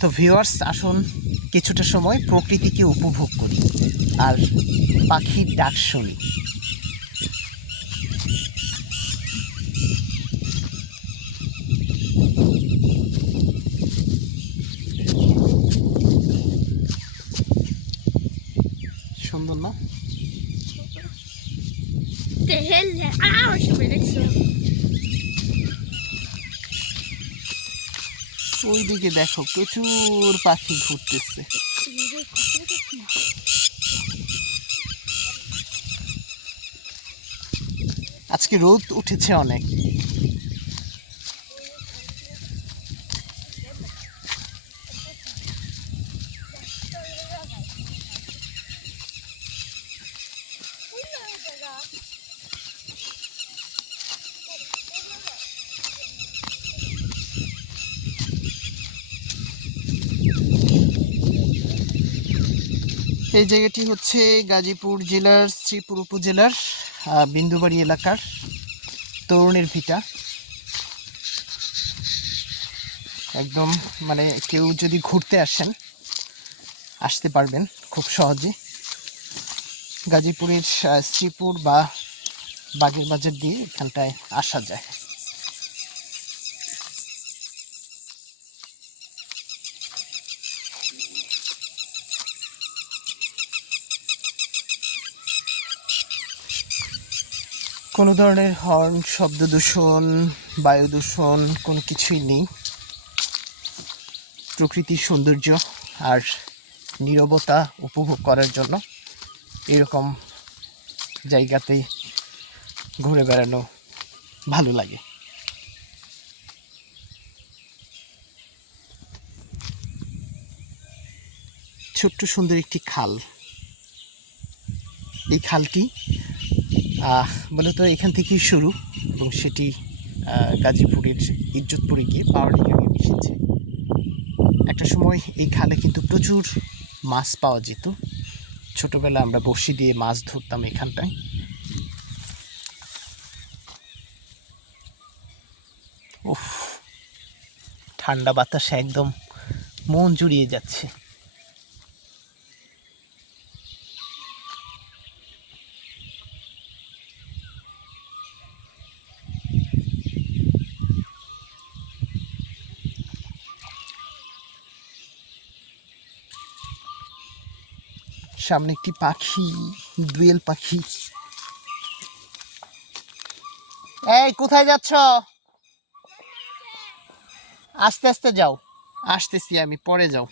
তো ভিউয়ার্স আসুন কিছুটা সময় প্রকৃতিকে উপভোগ করি আর পাখির ডাক শুনি। সুন্দর না? ওইদিকে দেখো প্রচুর পাখি ঘুরতেছে। আজকে রোদ উঠেছে অনেক। এই জায়গাটি হচ্ছে গাজীপুর জেলার শ্রীপুর উপজেলার বিন্দুবাড়ি এলাকার তরুণের ভিটা। একদম মানে কেউ যদি ঘুরতে আসেন, আসতে পারবেন খুব সহজে। গাজীপুরের শ্রীপুর বা বাগের বাজার দিয়ে এখানটায় আসা যায়। কোনো ধরনের হর্ন শব্দ দূষণ, বায়ু দূষণ, কোনো কিছুই নেই। প্রকৃতির সৌন্দর্য আর নীরবতা উপভোগ করার জন্য এরকম জায়গাতেই ঘুরে বেড়ানো ভালো লাগে। ছোট্ট সুন্দর একটি খাল। এই খালটি মূলত এখান থেকেই শুরু এবং সেটি গাজীপুরের ইজ্জতপুরে গিয়ে পাওয়ার গিয়ে মিশেছে একটা সময় এই খালে কিন্তু প্রচুর মাছ পাওয়া যেত। ছোটবেলা আমরা বড়শি দিয়ে মাছ ধরতাম এখানটায়। উফ, ঠান্ডা বাতাসে একদম মন জুড়িয়ে যাচ্ছে। সামনে একটি পাখি, দুয়েল পাখি। এই, কোথায় যাচ্ছ? আস্তে আস্তে যাও। আসতেছি আমি, পরে যাও।